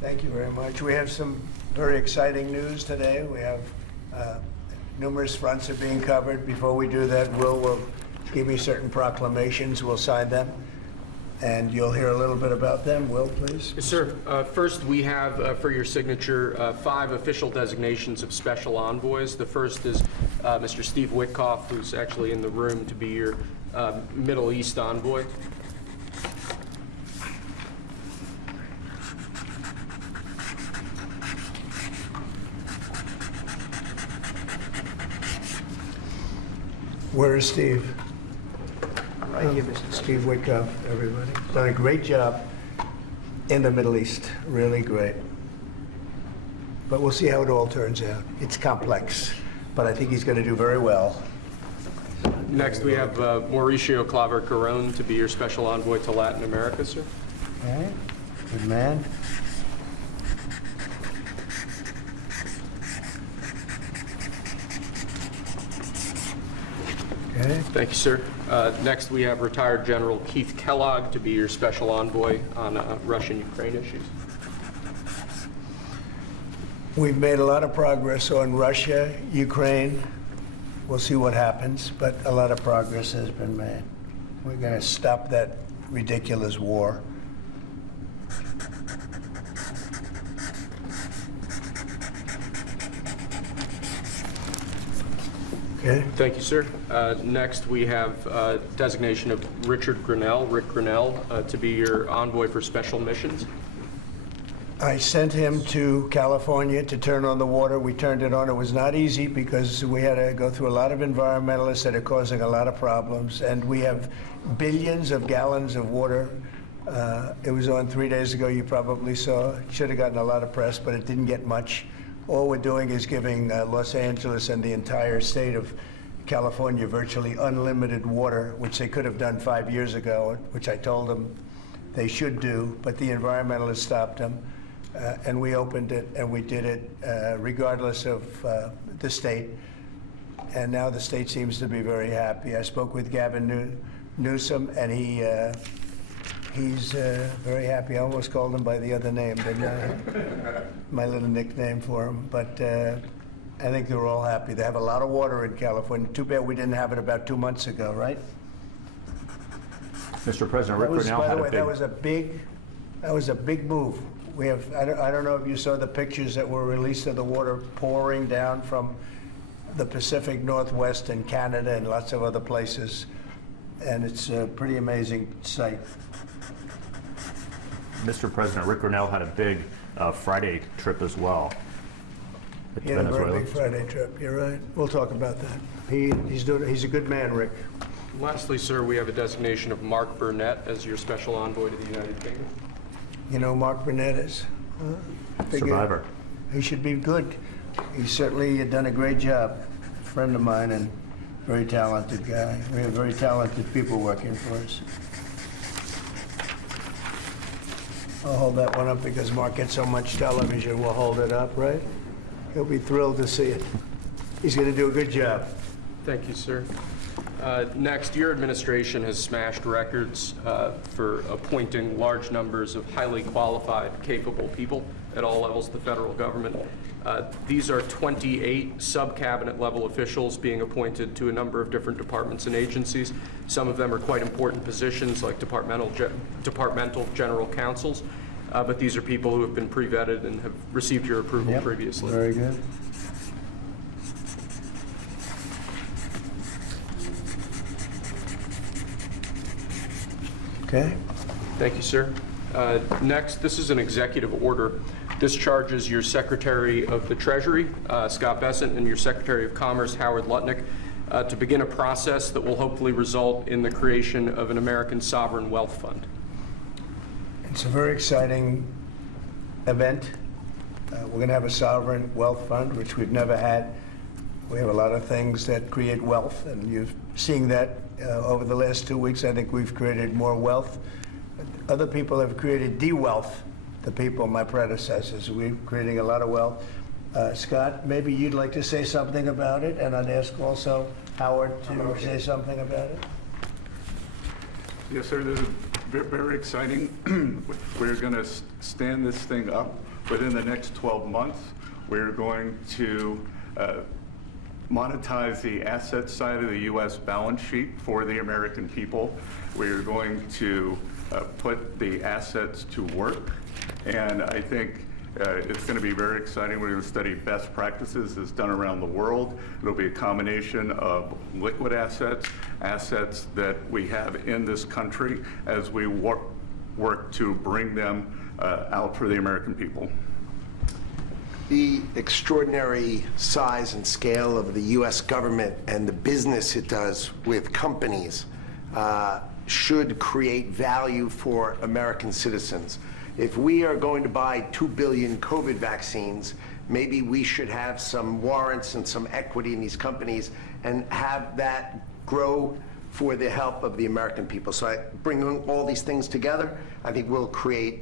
Thank you very much. We have some very exciting news today. We have numerous fronts are being covered. Before we do that, will give me certain proclamations. We'll sign them, and you'll hear a little bit about them. Will, please? Yes, sir. First, we have for your signature 5 official designations of special envoys. The first is Mr. Steve Witkoff, who's actually in the room, to be your Middle East envoy. Where is Steve? Right here, Mr. Steve Witkoff, everybody. Done a great job in the Middle East. Really great. But we'll see how it all turns out. It's complex, but I think he's going to do very well. Next, we have Mauricio Claver-Carron to be your special envoy to Latin America, sir. Okay, good man. Okay. Thank you, sir. Next, we have retired General Keith Kellogg to be your special envoy on Russia-Ukraine issues. We've made a lot of progress on Russia, Ukraine. We'll see what happens, but a lot of progress has been made. We're going to stop that ridiculous war. Okay. Thank you, sir. Next, we have designation of Rick Grinnell, to be your envoy for special missions. I sent him to California to turn on the water. We turned it on. It was not easy because we had to go through a lot of environmentalists that are causing a lot of problems, and we have billions of gallons of water. It was on 3 days ago. You probably saw. It should have gotten a lot of press, but it didn't get much. All we're doing is giving Los Angeles and the entire state of California virtually unlimited water, which they could have done 5 years ago, which I told them they should do, but the environmentalists stopped them. And we opened it, and we did it regardless of the state. And now the state seems to be very happy. I spoke with Gavin Newsom, and he's very happy. I almost called him by the other name, didn't I? My little nickname for him. But I think they're all happy. They have a lot of water in California. Too bad we didn't have it about 2 months ago, right? Mr. President, Rick Grinnell had a big... That was a big move. We have, I don't know if you saw the pictures that were released of the water pouring down from the Pacific Northwest and Canada and lots of other places. And it's a pretty amazing sight. Mr. President, Rick Grinnell had a big Friday trip as well. He had a very big Friday trip, you're right. We'll talk about that. He's a good man, Rick. Lastly, sir, we have a designation of Mark Burnett as your special envoy to the United Kingdom. You know who Mark Burnett is? Survivor. He should be good. He's certainly done a great job. A friend of mine and very talented guy. We have very talented people working for us. I'll hold that one up because Mark gets so much television. We'll hold it up, right? He'll be thrilled to see it. He's going to do a good job. Thank you, sir. Next, your administration has smashed records for appointing large numbers of highly qualified, capable people at all levels of the federal government. These are 28 sub-cabinet level officials being appointed to a number of different departments and agencies. Some of them are quite important positions like departmental general counsels, but these are people who have been pre-vetted and have received your approval previously. Very good. Okay. Thank you, sir. Next, this is an executive order. This charges your Secretary of the Treasury, Scott Bessent, and your Secretary of Commerce, Howard Lutnick, to begin a process that will hopefully result in the creation of an American sovereign wealth fund. It's a very exciting event. We're going to have a sovereign wealth fund, which we've never had. We have a lot of things that create wealth, and you're seeing that over the last 2 weeks. I think we've created more wealth. Other people have created de-wealth, the people, my predecessors. We're creating a lot of wealth. Scott, maybe you'd like to say something about it, and I'd ask also Howard to say something about it. Yes, sir. Very exciting. We're going to stand this thing up within the next 12 months. We're going to monetize the asset side of the U.S. balance sheet for the American people. We're going to put the assets to work, and I think it's going to be very exciting. We're going to study best practices as done around the world. It'll be a combination of liquid assets, assets that we have in this country as we work to bring them out for the American people. The extraordinary size and scale of the U.S. government and the business it does with companies should create value for American citizens. If we are going to buy 2 billion COVID vaccines, maybe we should have some warrants and some equity in these companies and have that grow for the help of the American people. So I bring all these things together. I think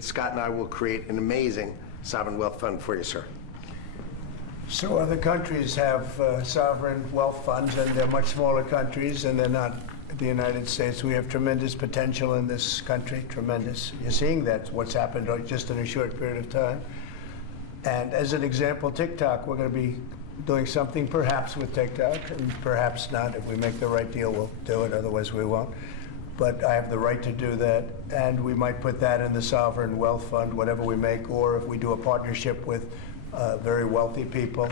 Scott and I will create an amazing sovereign wealth fund for you, sir. So other countries have sovereign wealth funds, and they're much smaller countries, and they're not the United States. We have tremendous potential in this country, tremendous. You're seeing that, what's happened just in a short period of time. And as an example, TikTok, we're going to be doing something perhaps with TikTok, and perhaps not. If we make the right deal, we'll do it, otherwise we won't. But I have the right to do that, and we might put that in the sovereign wealth fund, whatever we make, or if we do a partnership with very wealthy people,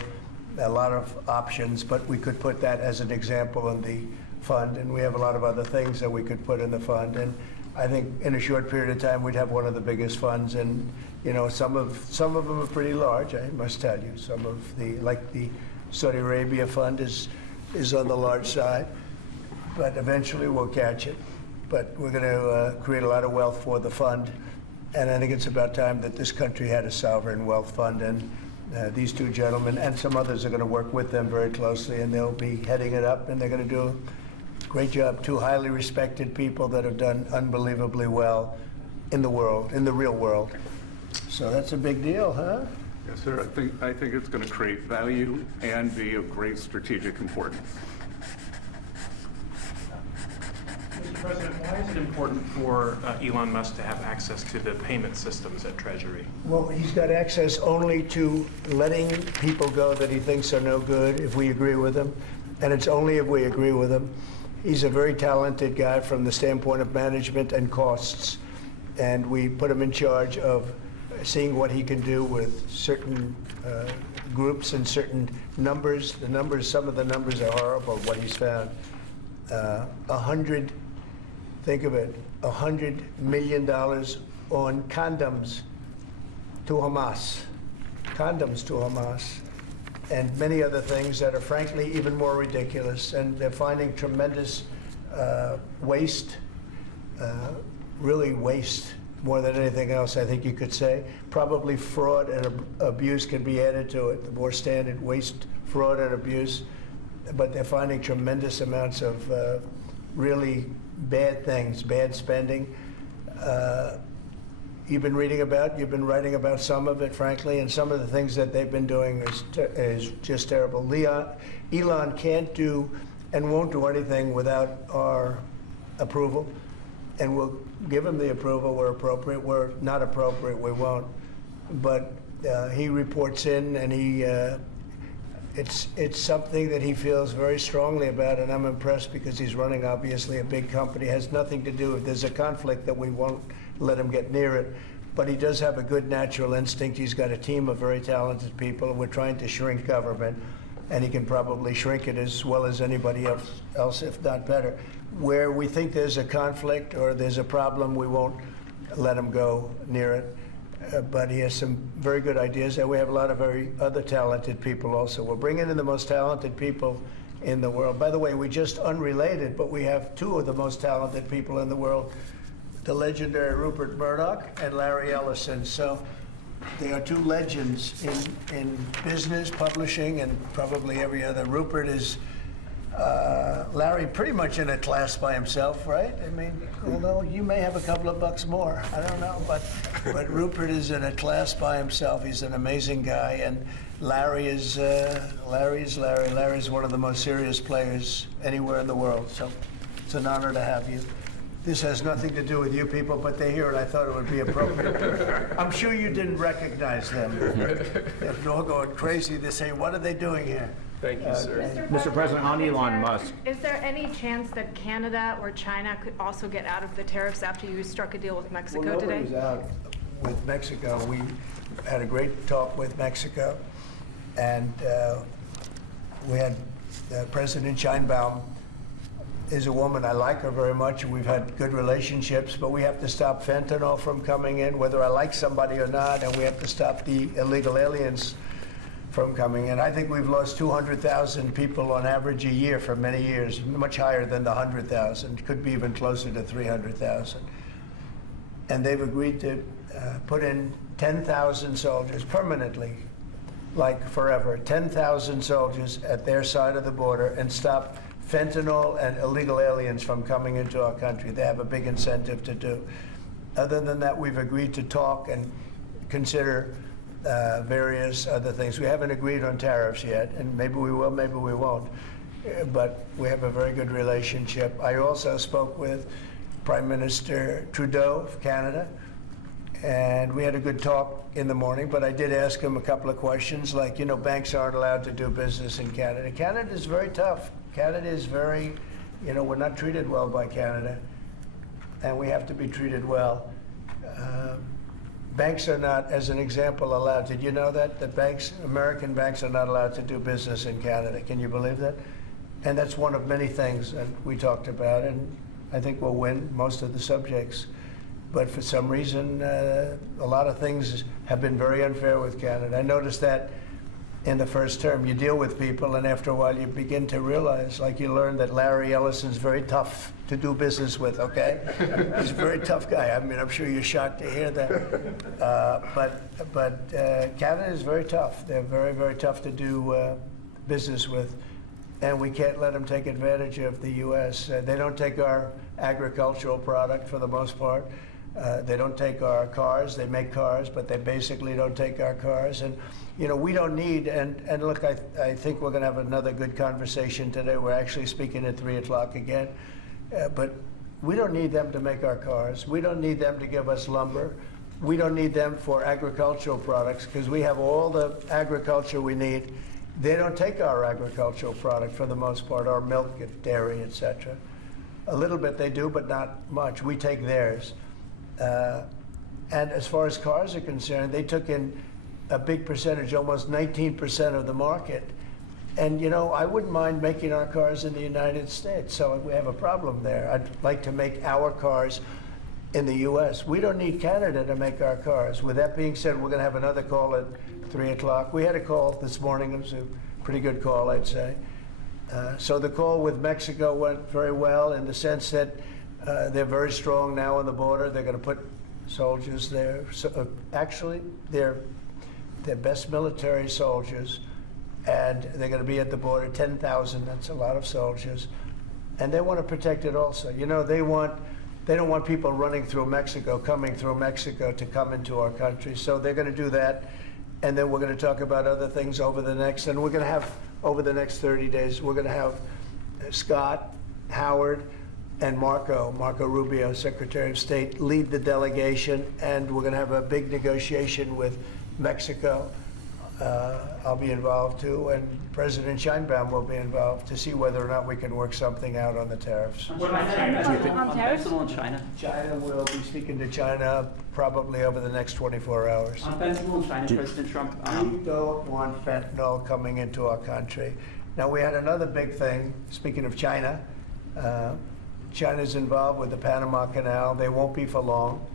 a lot of options, but we could put that as an example in the fund, and we have a lot of other things that we could put in the fund. And I think in a short period of time, we'd have one of the biggest funds, and some of them are pretty large, I must tell you. Some of like the Saudi Arabia fund is on the large side, but eventually we'll catch it. But we're going to create a lot of wealth for the fund, and I think it's about time that this country had a sovereign wealth fund, and these two gentlemen and some others are going to work with them very closely, and they'll be heading it up, and they're going to do a great job. Two highly respected people that have done unbelievably well in the world, in the real world. So that's a big deal, huh? Yes, sir. I think it's going to create value and be of great strategic importance. Mr. President, why is it important for Elon Musk to have access to the payment systems at Treasury? Well, he's got access only to letting people go that he thinks are no good if we agree with him, and it's only if we agree with him. He's a very talented guy from the standpoint of management and costs, and we put him in charge of seeing what he can do with certain groups and certain numbers. Some of the numbers are horrible, what he's found. Think of it, $100 million on condoms to Hamas, and many other things that are frankly even more ridiculous. And they're finding tremendous waste, really waste, more than anything else, I think you could say. Probably fraud and abuse can be added to it, the more standard waste, fraud and abuse. But they're finding tremendous amounts of really bad things, bad spending. You've been writing about some of it, frankly, and some of the things that they've been doing is just terrible. Elon can't do and won't do anything without our approval, and we'll give him the approval where appropriate. Where not appropriate, we won't. But he reports in, and it's something that he feels very strongly about, and I'm impressed because he's running, obviously, a big company. It has nothing to do with, there's a conflict that we won't let him get near it, but he does have a good natural instinct. He's got a team of very talented people, and we're trying to shrink government, and he can probably shrink it as well as anybody else, if not better. Where we think there's a conflict or there's a problem, we won't let him go near it. But he has some very good ideas, and we have a lot of very other talented people also. We're bringing in the most talented people in the world. By the way, we just unrelated, but we have two of the most talented people in the world, the legendary Rupert Murdoch and Larry Ellison. So they are two legends in business, publishing, and probably every other. Rupert is Larry pretty much in a class by himself, right? I mean, although you may have a couple of bucks more, I don't know, but Rupert is in a class by himself. He's an amazing guy, and Larry's Larry. Larry's one of the most serious players anywhere in the world, so it's an honor to have you. This has nothing to do with you people, but they're here, and I thought it would be appropriate. I'm sure you didn't recognize them. They're all going crazy. They say, what are they doing here? Thank you, sir. Mr. President, on Elon Musk. Is there any chance that Canada or China could also get out of the tariffs after you struck a deal with Mexico Well, today? nobody's out with Mexico. We had a great talk with Mexico, and we had President Sheinbaum is a woman. I like her very much. We've had good relationships, but we have to stop fentanyl from coming in, whether I like somebody or not, and we have to stop the illegal aliens from coming in. I think we've lost 200,000 people on average a year for many years, much higher than the 100,000, could be even closer to 300,000. And they've agreed to put in 10,000 soldiers permanently, like forever, 10,000 soldiers at their side of the border and stop fentanyl and illegal aliens from coming into our country. They have a big incentive to do. Other than that, we've agreed to talk and consider various other things. We haven't agreed on tariffs yet, and maybe we will, maybe we won't. But we have a very good relationship. I also spoke with Prime Minister Trudeau of Canada, and we had a good talk in the morning, but I did ask him a couple of questions, like, you know, banks aren't allowed to do business in Canada. Canada is very tough. Canada is very, you know, we're not treated well by Canada, and we have to be treated well. Banks are not, as an example, allowed. Did you know that? That banks, American banks, are not allowed to do business in Canada. Can you believe that? And that's one of many things that we talked about, and I think we'll win most of the subjects. But for some reason, a lot of things have been very unfair with Canada. I noticed that in the first term. You deal with people, and after a while you begin to realize, like you learn that Larry Ellison's very tough to do business with, okay? He's a very tough guy. I mean, I'm sure you're shocked to hear that. But Canada is very tough. They're very, very tough to do business with, and we can't let them take advantage of the U.S. They don't take our agricultural product for the most part. They don't take our cars. They make cars, but they basically don't take our cars. And, you know, we don't need, and look, I think we're going to have another good conversation today. We're actually speaking at 3 o'clock again. But we don't need them to make our cars. We don't need them to give us lumber. We don't need them for agricultural products because we have all the agriculture we need. They don't take our agricultural product for the most part, our milk, dairy, etc. A little bit they do, but not much. We take theirs. And as far as cars are concerned, they took in a big percentage, almost 19% of the market. And, you know, I wouldn't mind making our cars in the United States, so we have a problem there. I'd like to make our cars in the U.S. We don't need Canada to make our cars. With that being said, we're going to have another call at 3 o'clock. We had a call this morning. It was a pretty good call, I'd say. So the call with Mexico went very well in the sense that they're very strong now on the border. They're going to put soldiers there. So, actually, they're their best military soldiers, and they're going to be at the border, 10,000. That's a lot of soldiers, and they want to protect it also. You know, they don't want people running through Mexico, coming through Mexico to come into our country. So they're going to do that, and then we're going to talk about other things over the next, and we're going to have over the next 30 days. We're going to have Scott, Howard, and Marco Rubio, Secretary of State, lead the delegation, and we're going to have a big negotiation with Mexico. I'll be involved too, and President Sheinbaum will be involved to see whether or not we can work something out on the tariffs. What about China? On fentanyl in China? China will be speaking to China probably over the next 24 hours. On fentanyl in China, President Trump. We don't want fentanyl coming into our country. Now, we had another big thing, speaking of China. China's involved with the Panama Canal. They won't be for long,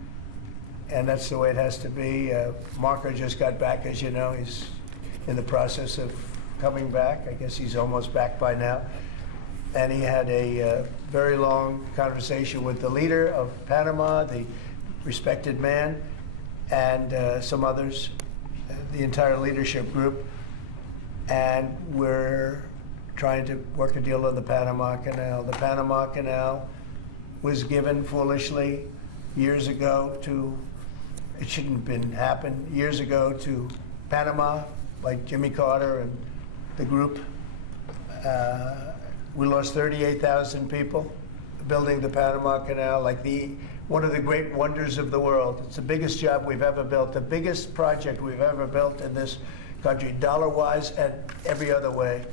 and that's the way it has to be. Marco just got back, as you know. He's in the process of coming back. I guess he's almost back by now. And he had a very long conversation with the leader of Panama, the respected man, and some others, the entire leadership group. And we're trying to work a deal on the Panama Canal. The Panama Canal was given foolishly years ago to, it shouldn't have been happened, years ago to Panama, like Jimmy Carter and the group. We lost 38,000 people building the Panama Canal, like one of the great wonders of the world. It's the biggest job we've ever built, the biggest project we've ever built in this country, dollar-wise and every other way.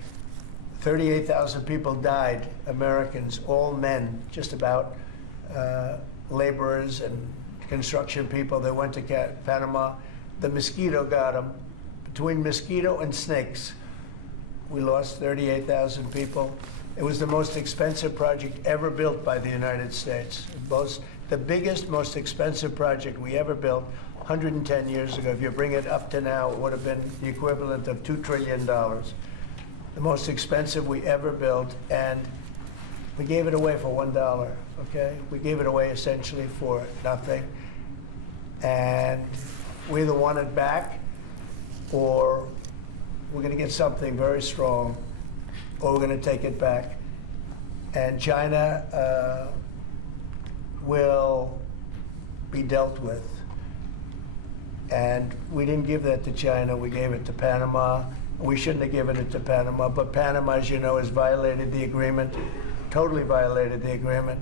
38,000 people died, Americans, all men, just about, laborers and construction people. They went to Panama. The mosquito got them. Between mosquito and snakes, we lost 38,000 people. It was the most expensive project ever built by the United States. The biggest, most expensive project we ever built 110 years ago. If you bring it up to now, it would have been the equivalent of $2 trillion. The most expensive we ever built, and we gave it away for $1, okay? We gave it away essentially for nothing. And we either want it back, or we're going to get something very strong, or we're going to take it back. And China will be dealt with. And we didn't give that to China, we gave it to Panama. We shouldn't have given it to Panama, but Panama, as you know, has violated the agreement, totally violated the agreement.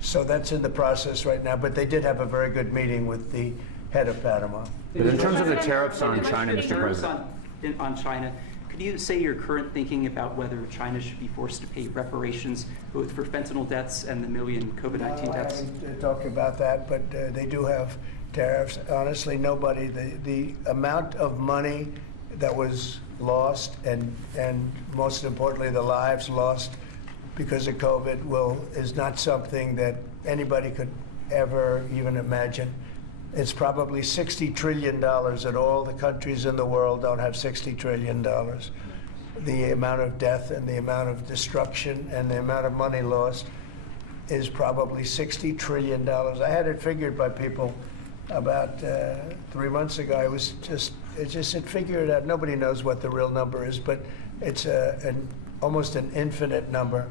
So that's in the process right now, but they did have a very good meeting with the head of Panama. But in terms of the tariffs on China, Mr. Tariffs President. on China, could you say your current thinking about whether China should be forced to pay reparations both for fentanyl deaths and the million COVID-19 deaths? I didn't talk about that, but they do have tariffs. Honestly, nobody, the amount of money that was lost and most importantly, the lives lost because of COVID is not something that anybody could ever even imagine. It's probably $60 trillion, and all the countries in the world don't have $60 trillion. The amount of death and the amount of destruction and the amount of money lost is probably $60 trillion. I had it figured by people about 3 months ago. It figured out. Nobody knows what the real number is, but it's almost an infinite number,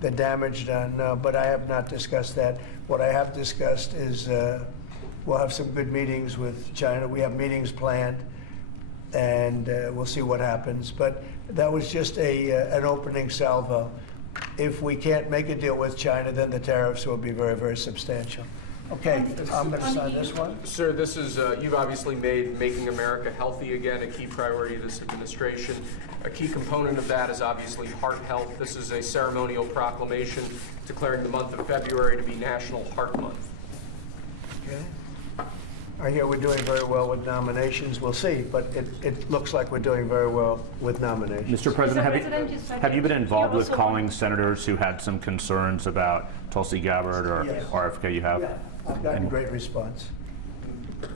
the damage done. No, but I have not discussed that. What I have discussed is we'll have some good meetings with China. We have meetings planned, and we'll see what happens. But that was just an opening salvo. If we can't make a deal with China, then the tariffs will be very, very substantial. Okay, I'm going to sign this one. Sir, this is, you've obviously made making America healthy again a key priority of this administration. A key component of that is obviously heart health. This is a ceremonial proclamation declaring the month of February to be National Heart Month. Okay. I hear we're doing very well with nominations. We'll see, but it looks like we're doing very well with nominations. Mr. President, have you been involved with calling senators who had some concerns about Tulsi Gabbard or Yes. RFK? You have? Yeah, I've gotten great response.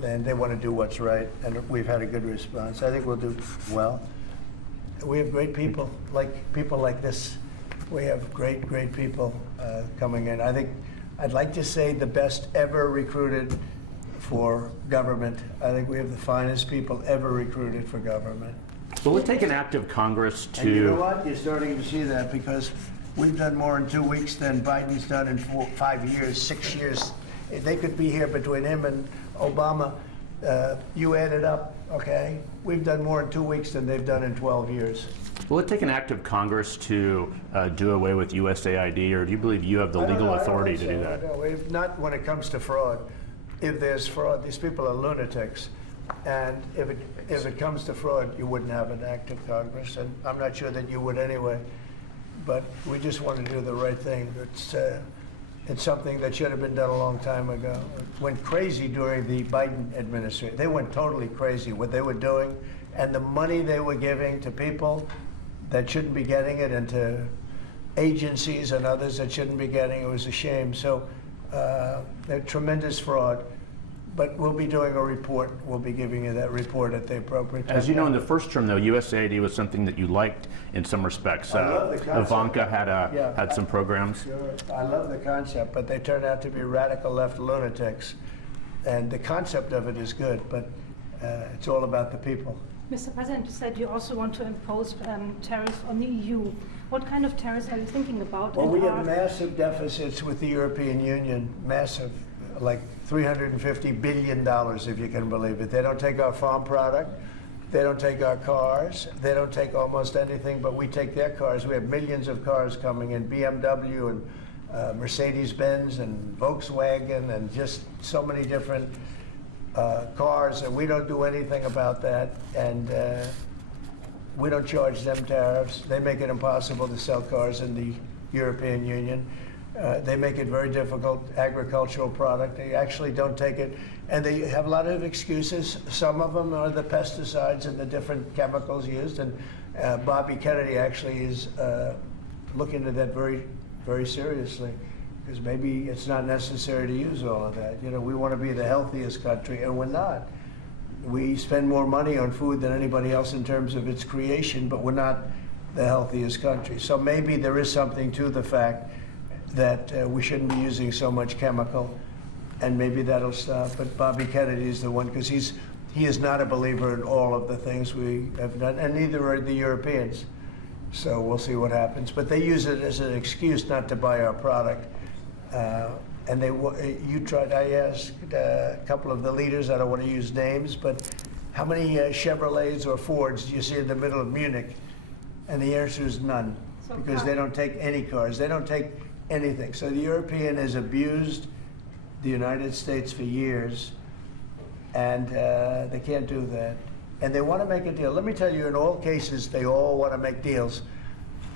And they want to do what's right, and we've had a good response. I think we'll do well. We have great people like this. We have great people coming in. I'd like to say the best ever recruited for government. I think we have the finest people ever recruited for government. Will it take an act of Congress to... And you know what? You're starting to see that because we've done more in 2 weeks than Biden's done in 5 years, 6 years. They could be here between him and Obama. You add it up, okay? We've done more in 2 weeks than they've done in 12 years. Will it take an act of Congress to do away with USAID, or do you believe you have the legal authority to do that? No, not when it comes to fraud. If there's fraud, these people are lunatics. And if it comes to fraud, you wouldn't have an act of Congress. And I'm not sure that you would anyway. But we just want to do the right thing. It's something that should have been done a long time ago. It went crazy during the Biden administration. They went totally crazy, what they were doing, and the money they were giving to people that shouldn't be getting it, and to agencies and others that shouldn't be getting it. It was a shame. So tremendous fraud. But we'll be doing a report. We'll be giving you that report at the appropriate time. As you know, in the first term, though, USAID was something that you liked in some respects. I love the concept. Ivanka had some programs. Sure. I love the concept, but they turned out to be radical left lunatics. And the concept of it is good, but it's all about the people. Mr. President, you said you also want to impose tariffs on the EU. What kind of tariffs are you thinking about? Well, we have massive deficits with the European Union, massive, like $350 billion, if you can believe it. They don't take our farm product. They don't take our cars. They don't take almost anything, but we take their cars. We have millions of cars coming in, BMW and Mercedes-Benz and Volkswagen and just so many different cars, and we don't do anything about that. And we don't charge them tariffs. They make it impossible to sell cars in the European Union. They make it very difficult, agricultural product. They actually don't take it. And they have a lot of excuses. Some of them are the pesticides and the different chemicals used. And Bobby Kennedy actually is looking at that very, very seriously, because maybe it's not necessary to use all of that. You know, we want to be the healthiest country, and we're not. We spend more money on food than anybody else in terms of its creation, but we're not the healthiest country. So maybe there is something to the fact that we shouldn't be using so much chemical, and maybe that'll stop. But Bobby Kennedy is the one, because he is not a believer in all of the things we have done, and neither are the Europeans. So we'll see what happens. But they use it as an excuse not to buy our product. And I asked a couple of the leaders, I don't want to use names, but how many Chevrolets or Fords do you see in the middle of Munich? And the answer is none, because they don't take any cars. They don't take anything. So the European has abused the United States for years, and they can't do that. And they want to make a deal. Let me tell you, in all cases, they all want to make deals.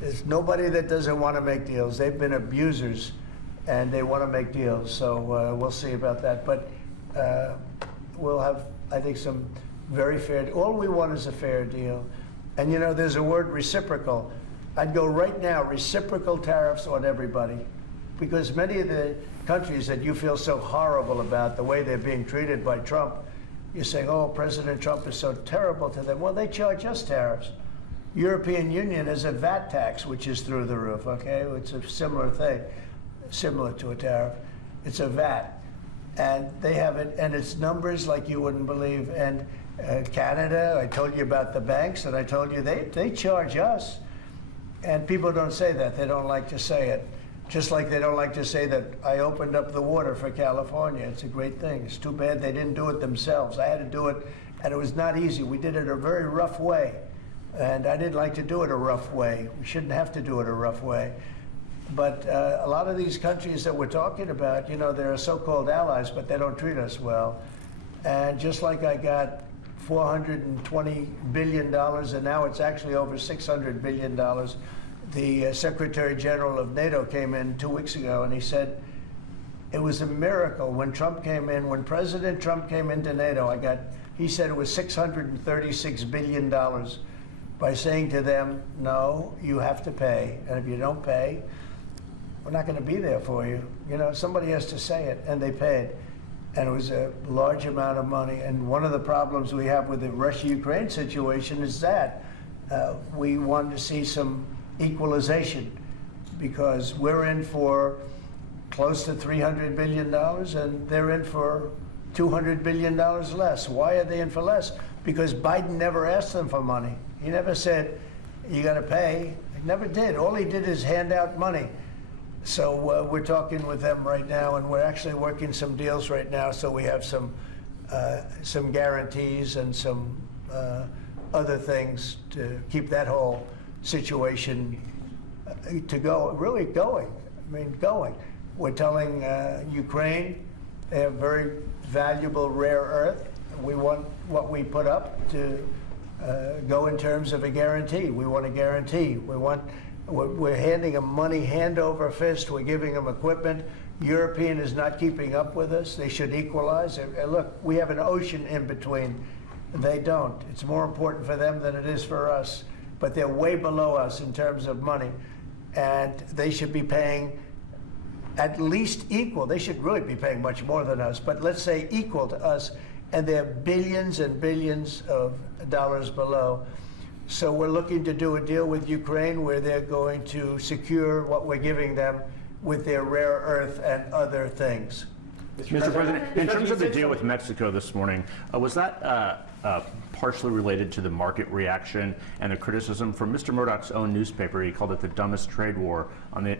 There's nobody that doesn't want to make deals. They've been abusers, and they want to make deals. So we'll see about that. But we'll have, I think, some very fair. All we want is a fair deal. And you know, there's a word, reciprocal. I'd go right now, reciprocal tariffs on everybody, because many of the countries that you feel so horrible about the way they're being treated by Trump, you're saying, oh, President Trump is so terrible to them. Well, they charge us tariffs. European Union has a VAT tax, which is through the roof, okay? It's a similar thing, similar to a tariff. It's a VAT. And they have it, and it's numbers like you wouldn't believe. And Canada, I told you about the banks, and I told you they charge us. And people don't say that. They don't like to say it. Just like they don't like to say that I opened up the water for California. It's a great thing. It's too bad they didn't do it themselves. I had to do it, and it was not easy. We did it a very rough way, and I didn't like to do it a rough way. We shouldn't have to do it a rough way. But a lot of these countries that we're talking about, you know, they're so-called allies, but they don't treat us well. And just like I got $420 billion, and now it's actually over $600 billion. The Secretary General of NATO came in 2 weeks ago, and he said it was a miracle when Trump came in, when President Trump came into NATO. He said it was $636 billion by saying to them, no, you have to pay, and if you don't pay, we're not going to be there for you. You know, somebody has to say it, and they paid. And it was a large amount of money. And one of the problems we have with the Russia-Ukraine situation is that we wanted to see some equalization, because we're in for close to $300 billion, and they're in for $200 billion less. Why are they in for less? Because Biden never asked them for money. He never said, you got to pay. He never did. All he did is hand out money. So we're talking with them right now, and we're actually working some deals right now. So we have some guarantees and some other things to keep that whole situation to go, really going. I mean, going. We're telling Ukraine they have very valuable rare earth. We want what we put up to go in terms of a guarantee. We want a guarantee. We're handing them money hand over fist. We're giving them equipment. European is not keeping up with us. They should equalize. Look, we have an ocean in between. They don't. It's more important for them than it is for us. But they're way below us in terms of money. And they should be paying at least equal. They should really be paying much more than us. But let's say equal to us. And they're billions and billions of dollars below. So we're looking to do a deal with Ukraine where they're going to secure what we're giving them with their rare earth and other things. Mr. President, in terms of the deal with Mexico this morning, was that partially related to the market reaction and the criticism from Mr. Murdoch's own newspaper? He called it the dumbest trade war on the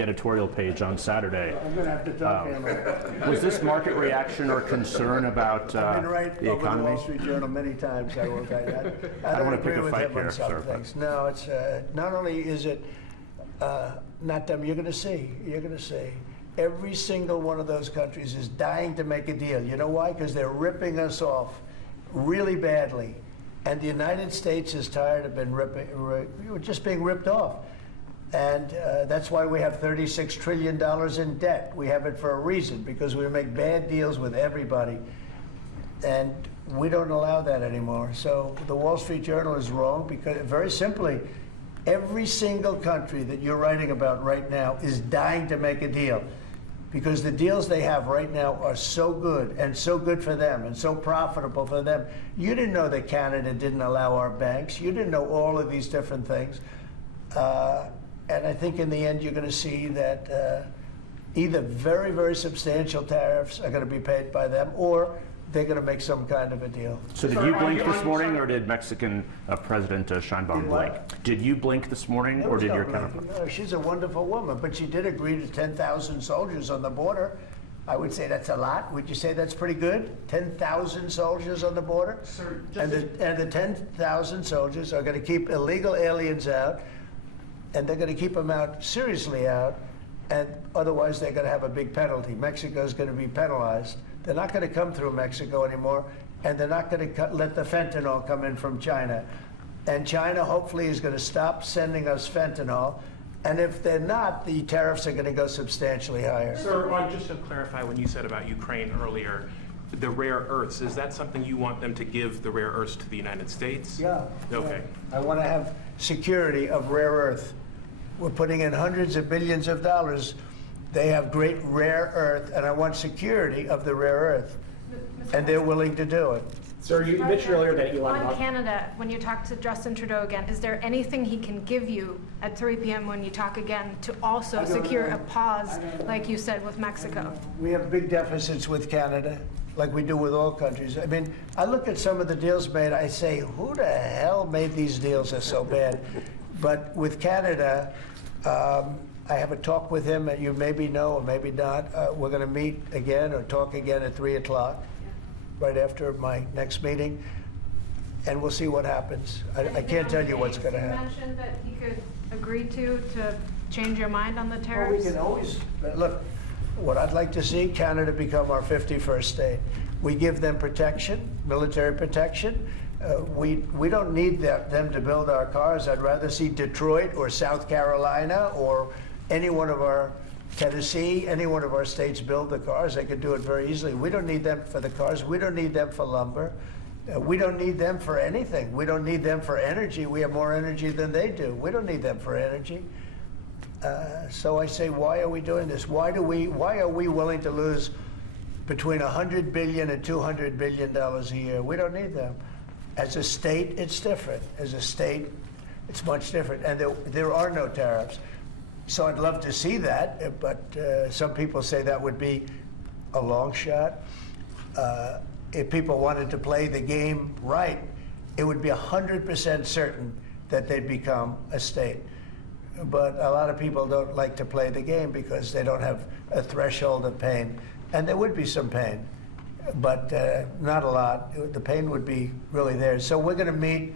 editorial page on Saturday. I'm going to have to talk to him. Was this market reaction or concern about I've been right the over the economy? Wall Street Journal many times. I don't want to pick a agree with fight him on here, some sir. things. No, it's not only is it Not them, you're going to see. You're going to see. Every single one of those countries is dying to make a deal. You know why? Because they're ripping us off really badly. And the United States is tired of just being ripped off. And that's why we have $36 trillion in debt. We have it for a reason, because we make bad deals with everybody. And we don't allow that anymore. So the Wall Street Journal is wrong, because very simply, every single country that you're writing about right now is dying to make a deal, because the deals they have right now are so good, and so good for them, and so profitable for them. You didn't know that Canada didn't allow our banks. You didn't know all of these different things. And I think in the end, you're going to see that either very, very substantial tariffs are going to be paid by them, or they're going to make some kind of a deal. So did you blink this morning, or did Mexican President Sheinbaum blink? Did you blink this morning, or did your counterpart? No, she's a wonderful woman, but she did agree to 10,000 soldiers on the border. I would say that's a lot. Would you say that's pretty good? 10,000 soldiers on the border? Sir, And the 10,000 soldiers are going to keep illegal aliens out, and they're going to keep them out, seriously out, and otherwise they're going to have a big penalty. Mexico is going to be penalized. They're not going to come through Mexico anymore, and they're not going to let the fentanyl come in from China. And China hopefully is going to stop sending us fentanyl. And if they're not, the tariffs are going to go substantially higher. Sir, just to clarify, when you said about Ukraine earlier, the rare earths, is that something you want them to give the rare earths to the United States? Yeah. Okay. I want to have security of rare earth. We're putting in hundreds of billions of dollars. They have great rare earth, and I want security of the rare earth. And they're willing to do it. Sir, you mentioned earlier that Elon On Musk... Canada, when you talk to Justin Trudeau again, is there anything he can give you at 3 p.m. when you talk again to also secure a pause, like you said, with Mexico? We have big deficits with Canada, like we do with all countries. I mean, I look at some of the deals made, I say, who the hell made these deals are so bad? But with Canada, I have a talk with him that you maybe know or maybe not. We're going to meet again or talk again at 3 o'clock, right after my next meeting, and we'll see what happens. I can't tell you what's going to happen. You mentioned that he could agree to change your mind on the Well, tariffs? we can always, look, what I'd like to see, Canada become our 51st state. We give them protection, military protection. We don't need them to build our cars. I'd rather see Detroit or South Carolina or any one of our, Tennessee, any one of our states build the cars. They could do it very easily. We don't need them for the cars. We don't need them for lumber. We don't need them for anything. We don't need them for energy. We have more energy than they do. We don't need them for energy. So I say, why are we doing this? Why are we willing to lose between $100 billion and $200 billion a year? We don't need them. As a state, it's different. As a state, it's much different. And there are no tariffs. So I'd love to see that, but some people say that would be a long shot. If people wanted to play the game right, it would be 100% certain that they'd become a state. But a lot of people don't like to play the game because they don't have a threshold of pain. And there would be some pain, but not a lot. The pain would be really there. So we're going to meet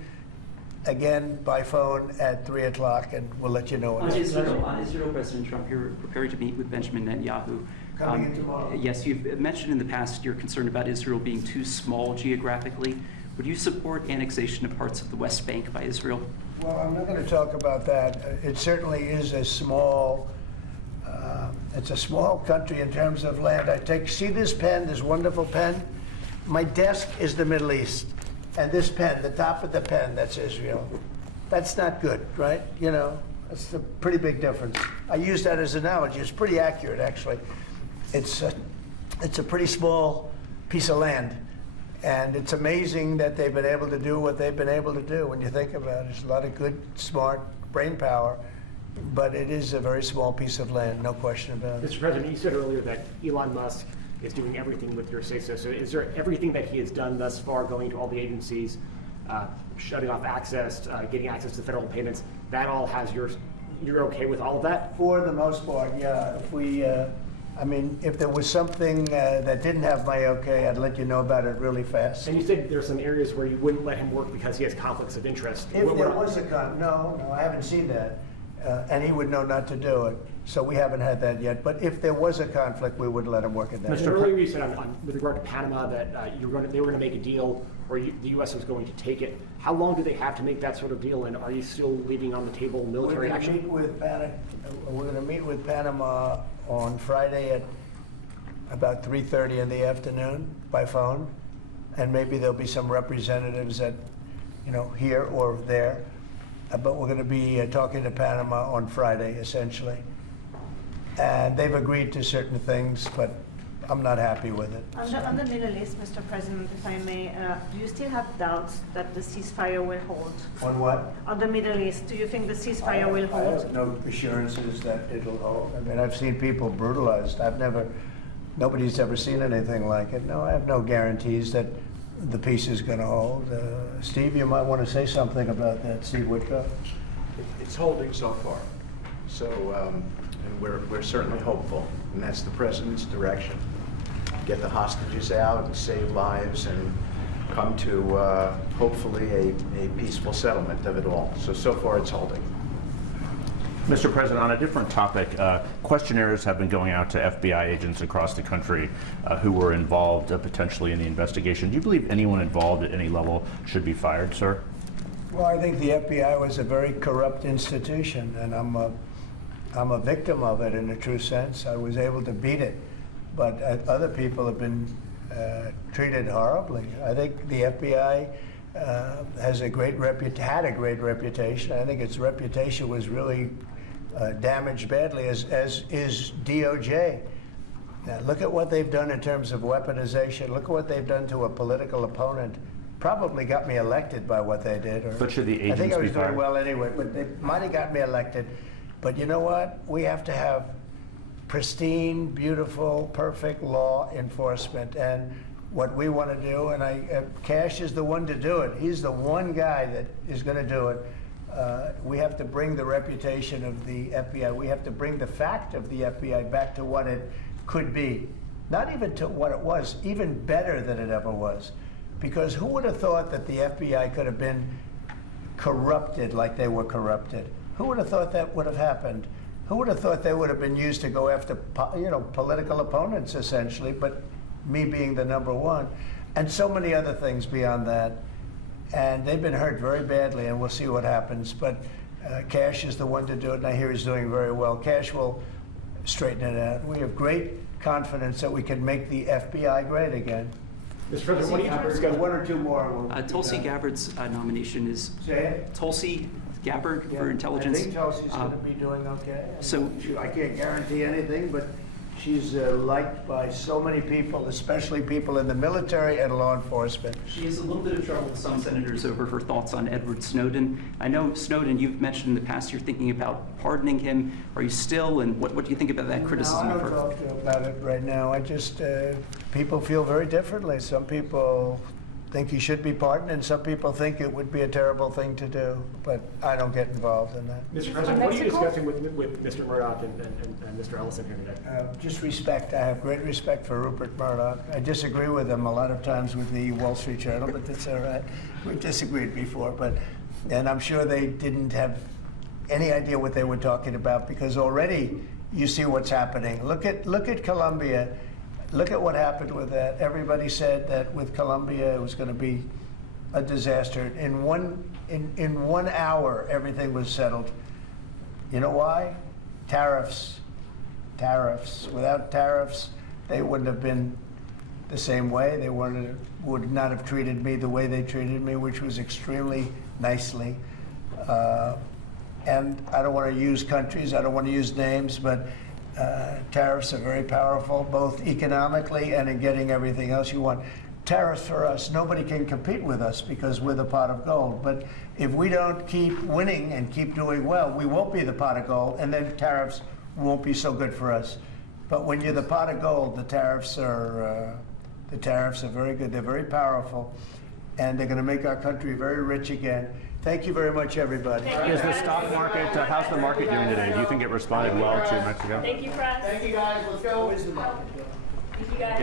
again by phone at 3 o'clock, and we'll let you know. On Israel, President Trump, you're prepared to meet with Benjamin Netanyahu. Coming in tomorrow. Yes, you've mentioned in the past you're concerned about Israel being too small geographically. Would you support annexation of parts of the West Bank by Israel? Well, I'm not going to talk about that. It certainly is a small, it's a small country in terms of land. See this pen, this wonderful pen? My desk is the Middle East. And this pen, the top of the pen, that's Israel. That's not good, right? You know, that's a pretty big difference. I use that as an analogy. It's pretty accurate, actually. It's a pretty small piece of land. And it's amazing that they've been able to do what they've been able to do when you think about it. There's a lot of good, smart brain power, but it is a very small piece of land, no question about it. Mr. President, you said earlier that Elon Musk is doing everything with your say-so. So is there everything that he has done thus far, going to all the agencies, shutting off access, getting access to federal payments, that all has you're okay with all of that? For the most part, yeah. If there was something that didn't have my okay, I'd let you know about it really fast. And you said there's some areas where you wouldn't let him work because he has conflicts of interest. If there was a no, I haven't seen that. and he would know not to do it. So we haven't had that yet. But if there was a conflict, we would let him work it out. Earlier you said with regard to Panama that they were going to make a deal, or the U.S. was going to take it. How long do they have to make that sort of deal, and are you still leaving on the table military action? We're going to meet with Panama on Friday at about 3:30 in the afternoon by phone, and maybe there'll be some representatives at, here or there. But we're going to be talking to Panama on Friday, essentially. And they've agreed to certain things, but I'm not happy with it. On the Middle East, Mr. President, if I may, do you still have doubts that the ceasefire will hold? On what? On the Middle East, do you think the ceasefire will I hold? have no assurances that it'll hold. I mean, I've seen people brutalized. Nobody's ever seen anything like it. No, I have no guarantees that the peace is going to hold. Steve, you might want to say something about that. Steve Woodcock. It's holding so far. So, and we're certainly hopeful, and that's the president's direction. Get the hostages out and save lives and come to hopefully a peaceful settlement of it all. So far it's holding. Mr. President, on a different topic, questionnaires have been going out to FBI agents across the country who were involved potentially in the investigation. Do you believe anyone involved at any level should be fired, sir? Well, I think the FBI was a very corrupt institution, and I'm a victim of it in a true sense. I was able to beat it, but other people have been treated horribly. I think the FBI had a great reputation. I think its reputation was really damaged badly, as is DOJ. Now, look at what they've done in terms of weaponization. Look at what they've done to a political opponent. Probably got me elected by what they did. But should the agents I think I was be doing fired? well anyway, but they might have got me elected. But you know what? We have to have pristine, beautiful, perfect law enforcement. And what we want to do, and Cash is the one to do it. He's the one guy that is going to do it. We have to bring the reputation of the FBI. We have to bring the fact of the FBI back to what it could be. Not even to what it was, even better than it ever was. Because who would have thought that the FBI could have been corrupted like they were corrupted? Who would have thought that would have happened? Who would have thought they would have been used to go after, political opponents, essentially, but me being the number one, and so many other things beyond that. And they've been hurt very badly, and we'll see what happens. But Cash is the one to do it, and I hear he's doing very well. Cash will straighten it out. We have great confidence that we can make the FBI great again. Mr. President, what do you Let's go one or two more. Tulsi Gabbard's nomination is Say it? Tulsi Gabbard Yeah, for intelligence. I think Tulsi's going to be doing okay. So I can't guarantee anything, but she's liked by so many people, especially people in the military and law enforcement. she has a little bit of trouble with some senators over her thoughts on Edward Snowden. I know Snowden, you've mentioned in the past you're thinking about pardoning him. Are you still, and what do you think about that criticism No, I of don't her? talk about it right now. I just, people feel very differently. Some people think he should be pardoned, and some people think it would be a terrible thing to do. But I don't get involved in that. Mr. President, what are you discussing with Mr. Murdoch and Mr. Ellison here today? Just respect. I have great respect for Rupert Murdoch. I disagree with him a lot of times with the Wall Street Journal, but that's all right. We've disagreed before, and I'm sure they didn't have any idea what they were talking about, because already you see what's happening. Look at Colombia. Look at what happened with that. Everybody said that with Colombia it was going to be a disaster. In one hour, everything was settled. You know why? Tariffs. Tariffs. Without tariffs, they wouldn't have been the same way. They would not have treated me the way they treated me, which was extremely nicely. And I don't want to use countries, I don't want to use names, but tariffs are very powerful, both economically and in getting everything else you want. Tariffs for us, nobody can compete with us because we're the pot of gold. But if we don't keep winning and keep doing well, we won't be the pot of gold, and then tariffs won't be so good for us. But when you're the pot of gold, the tariffs are very good. They're very powerful, and they're going to make our country very rich again. Thank you very much, everybody. Is the stock market, how's the market doing today? Do you think it responded well to Mexico? Thank you, press. Thank you, guys. Let's go. Thank you, guys.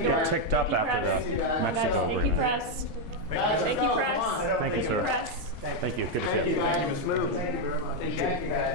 It ticked up after the Mexico Thank you, agreement. press. Thank you, press. Thank you, sir. Press. Thank you. Good to see you. Thank you, Ms. Move. Thank you very much. Thank you.